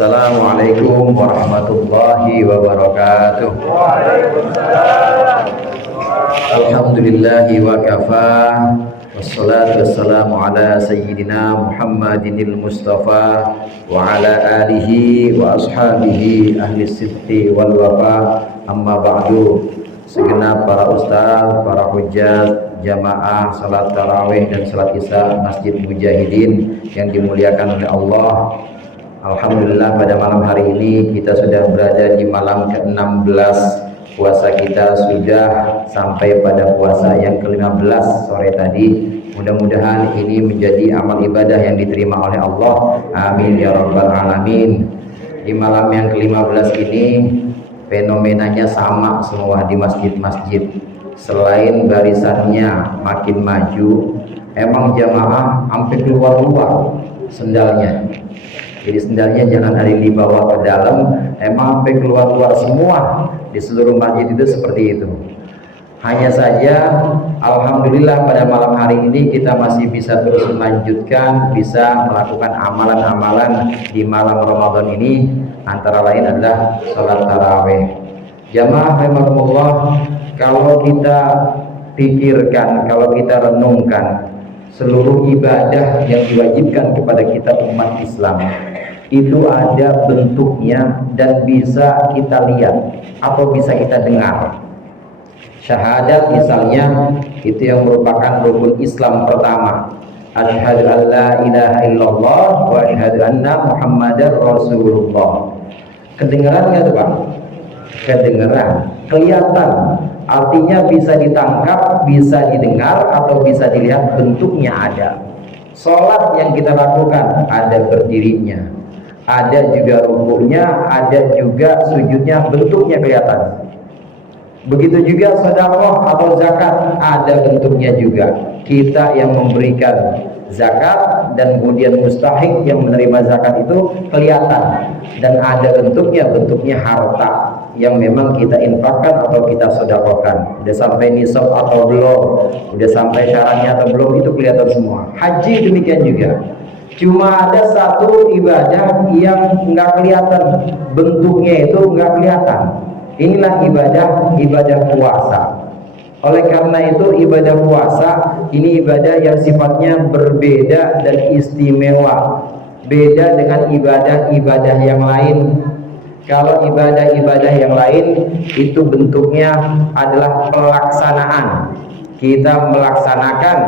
Assalamualaikum warahmatullahi wabarakatuh. Alhamdulillahi wa kafa, wassalatu wassalamu ala sayyidina Muhammadinil Mustafa wa ala alihi wa ashabihi ahli sidqi wal wafa. Amma ba'du. Segenap para ustaz, para hujjat, jamaah salat tarawih dan salat isya Masjid Mujahidin yang dimuliakan oleh Allah. Alhamdulillah, pada malam hari ini kita sudah berada di malam ke-16. Puasa kita sudah sampai pada puasa yang ke-15 sore tadi. Mudah-mudahan ini menjadi amal ibadah yang diterima oleh Allah. Amin ya rabbal alamin. Di malam yang ke-15 ini fenomenanya sama semua di masjid-masjid. Selain barisannya makin maju, emang jamaah hampir keluar-luar sendalnya. Jadi sendalnya jangan ada yang dibawa ke dalam, emang sampai keluar-keluar semua di seluruh masjid itu seperti itu. Hanya saja alhamdulillah pada malam hari ini kita masih bisa terus melanjutkan, bisa melakukan amalan-amalan di malam Ramadan ini, antara lain adalah sholat tarawih. Jamaah rahimakumullah, kalau kita pikirkan, kalau kita renungkan seluruh ibadah yang diwajibkan kepada kita umat Islam, itu ada bentuknya dan bisa kita lihat atau bisa kita dengar. Syahadat misalnya, itu yang merupakan rukun Islam pertama. Asyhadu an la ilaha illallah wa asyhadu anna Muhammadar Rasulullah. Kedengaran nggak tuh Pak? Kedengaran, kelihatan. Artinya bisa ditangkap, bisa didengar, atau bisa dilihat, bentuknya ada. Sholat yang kita lakukan ada berdirinya, ada juga rukunya, ada juga sujudnya, bentuknya kelihatan. Begitu juga sedekah atau zakat, ada bentuknya juga. Kita yang memberikan zakat dan kemudian mustahik yang menerima zakat itu kelihatan dan ada bentuknya harta yang memang kita infakkan atau kita sedekahkan. Udah sampai nisab atau belum, udah sampai syaratnya atau belum, itu kelihatan semua. Haji demikian juga. Cuma ada satu ibadah yang nggak kelihatan, bentuknya itu nggak kelihatan. Inilah ibadah puasa. Oleh karena itu ibadah puasa ini ibadah yang sifatnya berbeda dan istimewa, beda dengan ibadah-ibadah yang lain. Kalau ibadah-ibadah yang lain itu bentuknya adalah pelaksanaan. Kita melaksanakan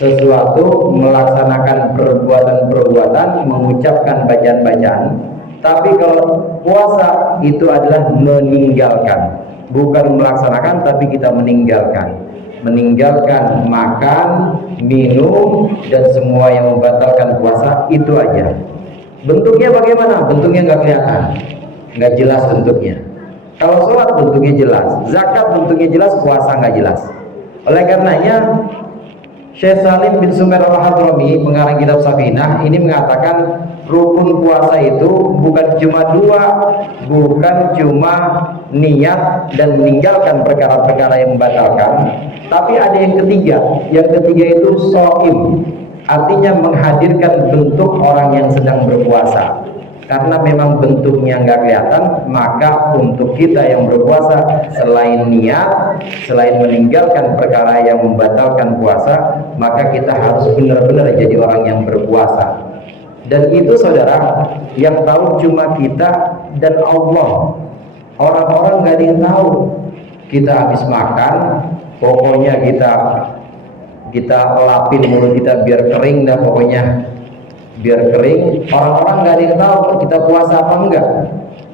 sesuatu, melaksanakan perbuatan-perbuatan, mengucapkan bacaan-bacaan. Tapi kalau puasa itu adalah meninggalkan, bukan melaksanakan, tapi kita meninggalkan makan, minum, dan semua yang membatalkan puasa, itu aja. Bentuknya bagaimana? Bentuknya nggak kelihatan, nggak jelas bentuknya. Kalau sholat bentuknya jelas, zakat bentuknya jelas, puasa nggak jelas. Oleh karenanya Syekh Salim bin Sumer al-Hadrami, pengarang kitab Safinah, ini mengatakan rukun puasa itu bukan cuma dua, bukan cuma niat dan meninggalkan perkara-perkara yang membatalkan, tapi ada yang ketiga. Yang ketiga itu shaim, artinya menghadirkan bentuk orang yang sedang berpuasa. Karena memang bentuknya nggak kelihatan, maka untuk kita yang berpuasa, selain niat, selain meninggalkan perkara yang membatalkan puasa, maka kita harus benar-benar jadi orang yang berpuasa. Dan itu saudara, yang tahu cuma kita dan Allah. Orang-orang nggak ada yang tahu. Kita habis makan, pokoknya kita lapin mulut kita biar kering dah, pokoknya biar kering. Orang-orang nggak ada yang tahu kita puasa apa enggak.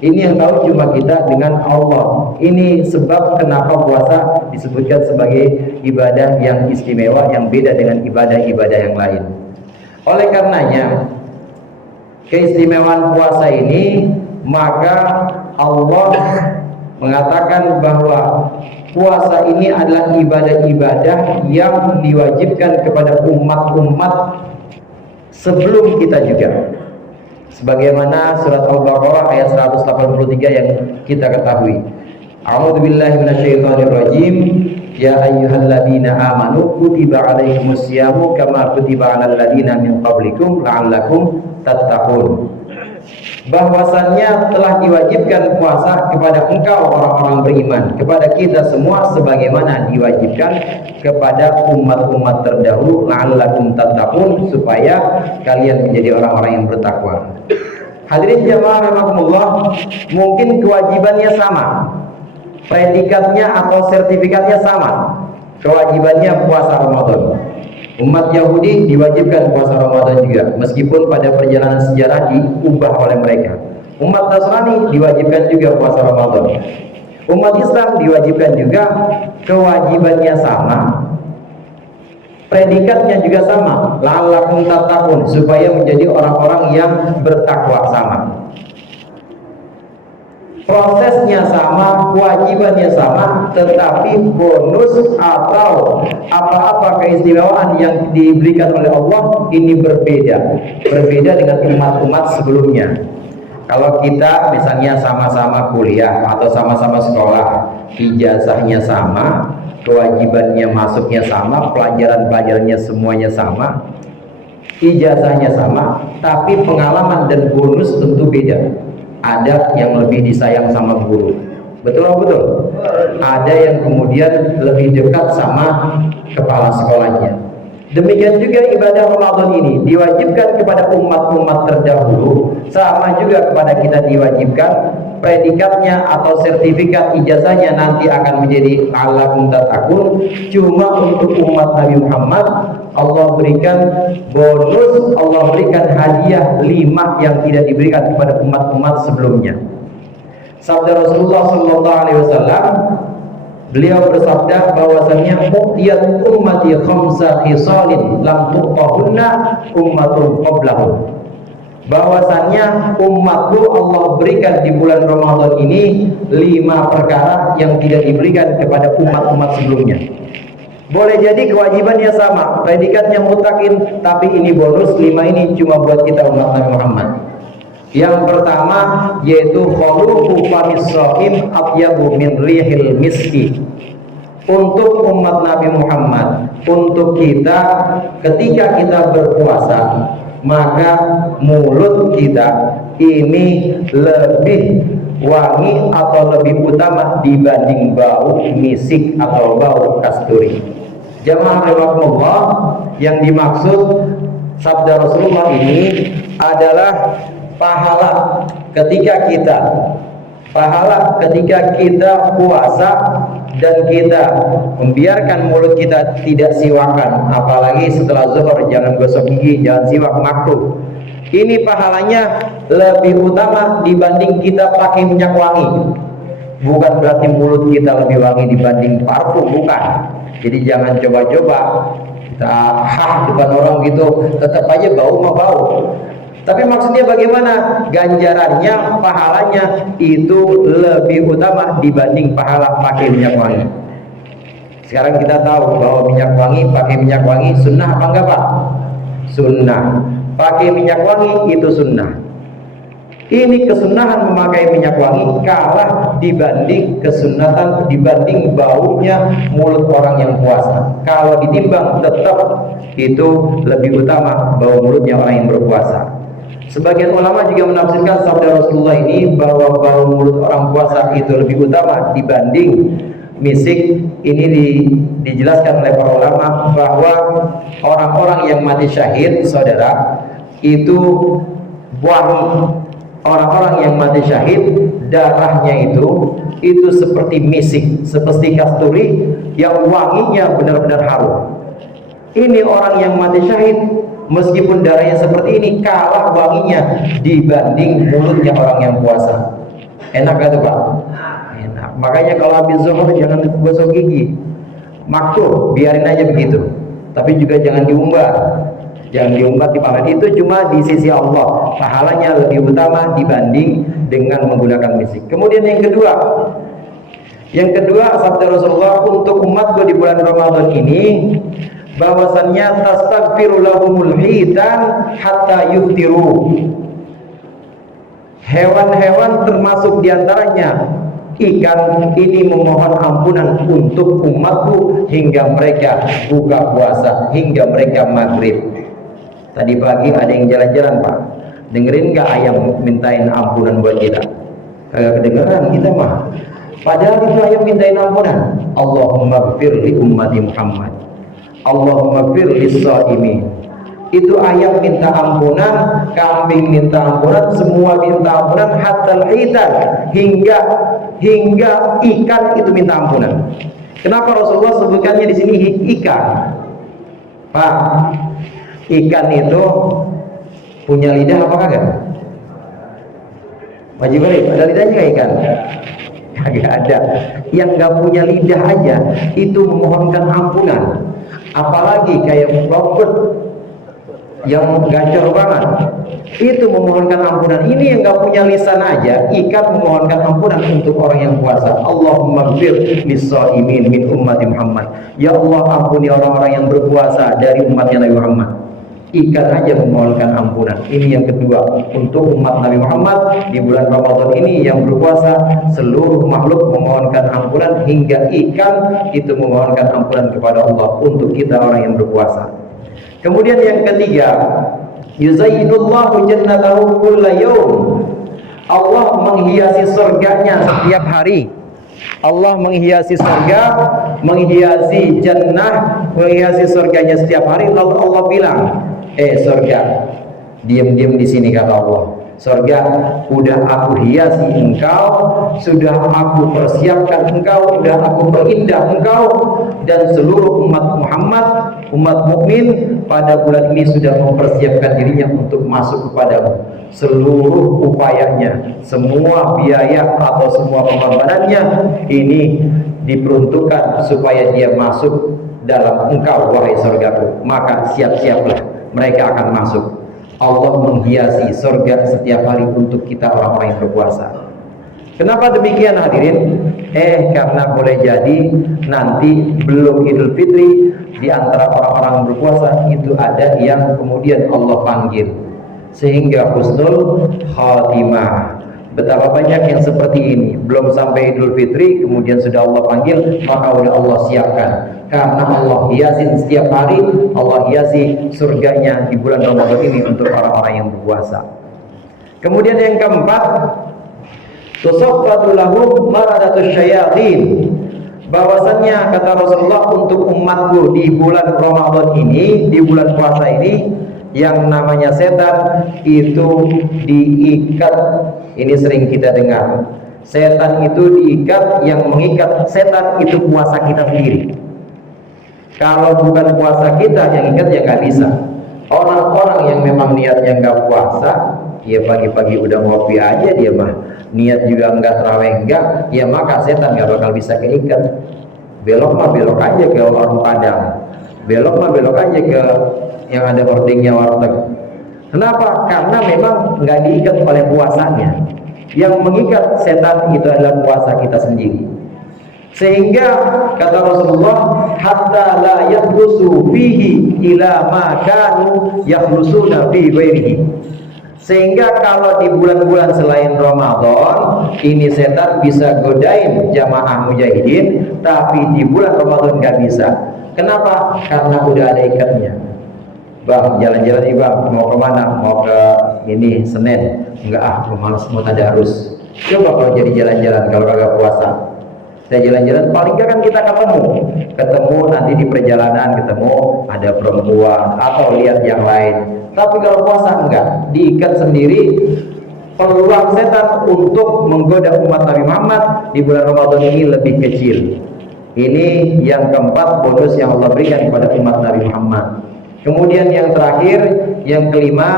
Ini yang tahu cuma kita dengan Allah. Ini sebab kenapa puasa disebutkan sebagai ibadah yang istimewa, yang beda dengan ibadah-ibadah yang lain. Oleh karenanya keistimewaan puasa ini, maka Allah mengatakan bahwa puasa ini adalah ibadah-ibadah yang diwajibkan kepada umat-umat sebelum kita juga. Sebagaimana surat Al-Baqarah ayat 183 yang kita ketahui. A'udzubillahi minasyaitonirrajim. Ya ayyuhalladzina amanu kutiba alaikumusyamu kama kutiba alal ladzina min qablikum la'allakum tattaqun. bahwasannya telah diwajibkan puasa kepada engkau orang-orang beriman, kepada kita semua sebagaimana diwajibkan kepada umat-umat terdahulu, la'allakum tattaqun, supaya kalian menjadi orang-orang yang bertakwa. Hadirin jamaah rahimakumullah, mungkin kewajibannya sama, predikatnya atau sertifikatnya sama. Kewajibannya puasa Ramadan. Umat Yahudi diwajibkan puasa Ramadan juga, meskipun pada perjalanan sejarah diubah oleh mereka. Umat Nasrani diwajibkan juga puasa Ramadan. Umat Islam diwajibkan juga, kewajibannya sama, predikatnya juga sama, la'allakum tattaqun, supaya menjadi orang-orang yang bertakwa sama. Prosesnya sama, kewajibannya sama, tetapi bonus atau apa-apa keistimewaan yang diberikan oleh Allah ini berbeda dengan umat-umat sebelumnya. Kalau kita misalnya sama-sama kuliah atau sama-sama sekolah, ijazahnya sama, kewajibannya masuknya sama, pelajaran-pelajarannya semuanya sama, ijazahnya sama, tapi pengalaman dan bonus tentu beda. Ada yang lebih disayang sama guru, betul? Ada yang kemudian lebih dekat sama kepala sekolahnya. Demikian juga ibadah Ramadan ini diwajibkan kepada umat-umat terdahulu, sama juga kepada kita diwajibkan. Predikatnya atau sertifikat ijazahnya nanti akan menjadi la'allakum tattaqun. Cuma untuk umat Nabi Muhammad Allah berikan bonus, Allah berikan hadiah 5 yang tidak diberikan kepada umat-umat sebelumnya. Sabda Rasulullah SAW, beliau bersabda bahwasannya mu'tiyat ummati khamsa khisalin lam tuqahunna ummatun qablahum. Bahwasannya umatku Allah berikan di bulan Ramadan ini 5 perkara yang tidak diberikan kepada umat-umat sebelumnya. Boleh jadi kewajibannya sama, predikatnya muttaqin, tapi ini bonus 5 ini cuma buat kita umat Nabi Muhammad. Yang pertama yaitu khuluqu famis shaim atyabu min rihil miski. Untuk umat Nabi Muhammad, untuk kita, ketika kita berpuasa, maka mulut kita ini lebih wangi atau lebih utama dibanding bau misik atau bau kasturi. Jamaah rahimakumullah, yang dimaksud sabda Rasulullah ini adalah pahala ketika kita puasa dan kita membiarkan mulut kita tidak siwakan, apalagi setelah zuhur jangan gosok gigi, jangan siwak, makruh. Ini pahalanya lebih utama dibanding kita pakai minyak wangi. Bukan berarti mulut kita lebih wangi dibanding parfum, bukan. Jadi jangan coba-coba kita depan orang gitu, tetap aja bau mah bau. Tapi maksudnya bagaimana? Ganjarannya, pahalanya itu lebih utama dibanding pahala pakai minyak wangi. Sekarang kita tahu bahwa pakai minyak wangi sunnah apa enggak, Pak? Sunnah. Pakai minyak wangi itu sunnah. Ini kesunahan memakai minyak wangi kalah dibanding kesunatan, dibanding baunya mulut orang yang puasa. Kalau ditimbang tetap itu lebih utama bau mulutnya orang yang berpuasa. Sebagian ulama juga menafsirkan sabda Rasulullah ini bahwa bau mulut orang puasa itu lebih utama dibanding misik. Ini dijelaskan oleh para ulama bahwa orang-orang yang mati syahid, saudara, itu wangi. Orang-orang yang mati syahid, darahnya itu seperti misik, seperti kasturi yang wanginya benar-benar harum. Ini orang yang mati syahid, meskipun darahnya seperti ini, kalah wanginya dibanding mulutnya orang yang puasa. Enak gak tuh, Pak? Enak. Makanya kalau habis zuhur jangan gosok gigi, makruh, biarin aja begitu. Tapi juga jangan diumbar, di pahala. Itu cuma di sisi Allah, pahalanya lebih utama dibanding dengan menggunakan misik. Kemudian yang kedua sabda Rasulullah untuk umatku di bulan Ramadan ini, bahwasannya tastaghfiru lahumul hitan hatta yuftiru. Hewan-hewan termasuk diantaranya ikan ini memohon ampunan untuk umatku hingga mereka buka puasa, hingga mereka maghrib. Tadi pagi ada yang jalan-jalan, Pak, Dengerin nggak ayam mintain ampunan buat kita? Kagak kedengeran kita mah. Padahal itu ayam mintain ampunan. Allahumma gfir li ummati Muhammad, Allahumma gfir lis-shaimin. Itu ayam minta ampunan, kambing minta ampunan, semua minta ampunan, hatta al-hitan, hingga ikan itu minta ampunan. Kenapa Rasulullah sebutkannya di sini ikan? Pak, ikan itu punya lidah apa kagak? Wajib balik, ada lidahnya nggak ikan? Kagak ada. Yang nggak punya lidah aja itu memohonkan ampunan. Apalagi kayak robot yang gacor banget, itu memohonkan ampunan. Ini yang nggak punya lisan aja, ikan memohonkan ampunan untuk orang yang puasa. Allahumma gfir lis-shaimin min ummati Muhammad. Ya Allah, ampuni orang-orang yang berpuasa dari umatnya Nabi Muhammad. Ikan aja memohonkan ampunan. Ini yang kedua, untuk umat Nabi Muhammad di bulan Ramadan ini yang berpuasa, seluruh makhluk memohonkan ampunan, hingga ikan itu memohonkan ampunan kepada Allah untuk kita orang yang berpuasa. Kemudian yang ketiga, yuzayyinullahu jannatahu kulla yaum. Allah menghiasi surganya setiap hari. Allah menghiasi surga, menghiasi jannah, menghiasi surganya setiap hari. Lalu Allah bilang, surga, diam-diam di sini, kata Allah. Surga udah aku hiasi engkau, sudah aku persiapkan engkau, sudah aku perindah engkau, dan seluruh umat Muhammad, umat mukmin pada bulan ini sudah mempersiapkan dirinya untuk masuk kepadamu. Seluruh upayanya, semua biaya atau semua pengorbanannya ini diperuntukkan supaya dia masuk dalam engkau, wahai surgaku. Maka siap-siaplah, mereka akan masuk. Allah menghiasi surga setiap hari untuk kita orang-orang yang berpuasa. Kenapa demikian hadirin? Karena boleh jadi nanti belum Idul Fitri, di antara orang-orang berpuasa itu ada yang kemudian Allah panggil, sehingga husnul khatimah. Betapa banyak yang seperti ini, belum sampai Idul Fitri kemudian sudah Allah panggil, maka udah Allah siapkan. Karena Allah hiasin setiap hari, Allah hiasi surganya di bulan Ramadan ini untuk orang-orang yang berpuasa. Kemudian yang keempat, tusaffatu lahum maradatus syayatin. Bahwasannya kata Rasulullah, untuk umatku di bulan Ramadan ini, di bulan puasa ini, yang namanya setan itu diikat. Ini sering kita dengar, setan itu diikat. Yang mengikat setan itu puasa kita sendiri. Kalau bukan puasa kita yang ikat, ya nggak bisa. Orang-orang yang memang niatnya nggak puasa, ya pagi-pagi udah ngopi aja dia mah, niat juga nggak terawih enggak, ya maka setan nggak bakal bisa keikat. Belok mah belok aja ke warung Padang, belok mah belok aja ke yang ada hordingnya warteg. Kenapa? Karena memang nggak diikat oleh puasanya. Yang mengikat setan itu adalah puasa kita sendiri. Sehingga kata Rasulullah, hatta la yahlusu fihi ila ma kanu yahlusuna fi ghairihi. Sehingga kalau di bulan-bulan selain Ramadan ini setan bisa godain jamaah mujahidin, tapi di bulan Ramadan nggak bisa. Kenapa? Karena udah ada ikatnya. Bang, jalan-jalan nih bang, mau kemana? Mau ke ini Senin? Enggak, aku malas, mau tadarus. Coba kalau jadi jalan-jalan kalau kagak puasa. Saya jalan-jalan, paling nggak kan kita ketemu nanti di perjalanan, ketemu ada perempuan atau lihat yang lain. Tapi kalau puasa enggak, diikat sendiri. Peluang setan untuk menggoda umat Nabi Muhammad di bulan Ramadan ini lebih kecil. Ini yang keempat, bonus yang Allah berikan kepada umat Nabi Muhammad. Kemudian yang terakhir, yang kelima,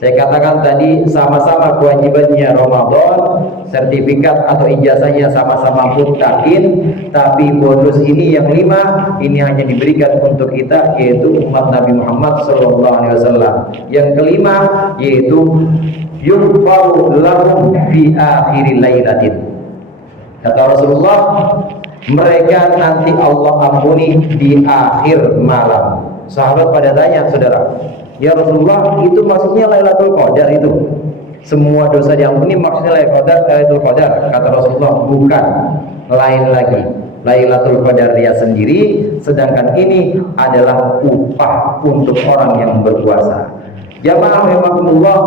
saya katakan tadi sama-sama kewajibannya Ramadan, sertifikat atau ijazahnya sama-sama mutakin, tapi bonus ini yang 5 ini hanya diberikan untuk kita, yaitu umat Nabi Muhammad SAW. Yang kelima yaitu yughfaru lahum fi akhiril lailatin. Kata Rasulullah, mereka nanti Allah ampuni di akhir malam. Sahabat pada tanya, saudara, ya Rasulullah, itu maksudnya Lailatul Qadar itu? Semua dosa diampuni maksudnya Lailatul Qadar? Kata Rasulullah, bukan, lain lagi. Lailatul Qadar dia sendiri, sedangkan ini adalah upah untuk orang yang berpuasa. Jamaah rahimakumullah,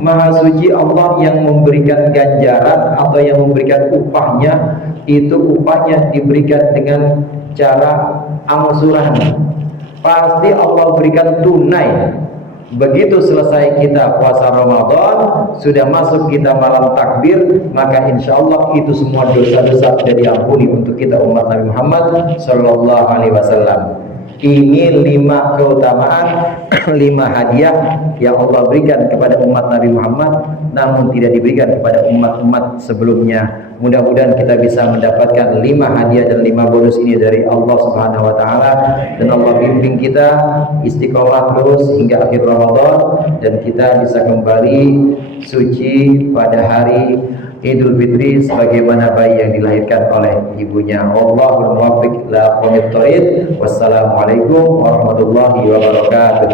maha suci Allah yang memberikan ganjaran atau yang memberikan upahnya, itu upahnya diberikan dengan cara angsuran. Pasti Allah berikan tunai. Begitu selesai kita puasa Ramadan, sudah masuk kita malam takbir, maka insya Allah itu semua dosa-dosa sudah diampuni untuk kita umat Nabi Muhammad Sallallahu Alaihi Wasallam. Ini 5 keutamaan, 5 hadiah yang Allah berikan kepada umat Nabi Muhammad, namun tidak diberikan kepada umat-umat sebelumnya. Mudah-mudahan kita bisa mendapatkan 5 hadiah dan 5 bonus ini dari Allah Subhanahu wa taala, dan Allah bimbing kita istiqomah terus hingga akhir Ramadan, dan kita bisa kembali suci pada hari Idul Fitri sebagaimana bayi yang dilahirkan oleh ibunya. Wallahul muwaffiq ila aqwamit thoriq. Wassalamualaikum warahmatullahi wabarakatuh.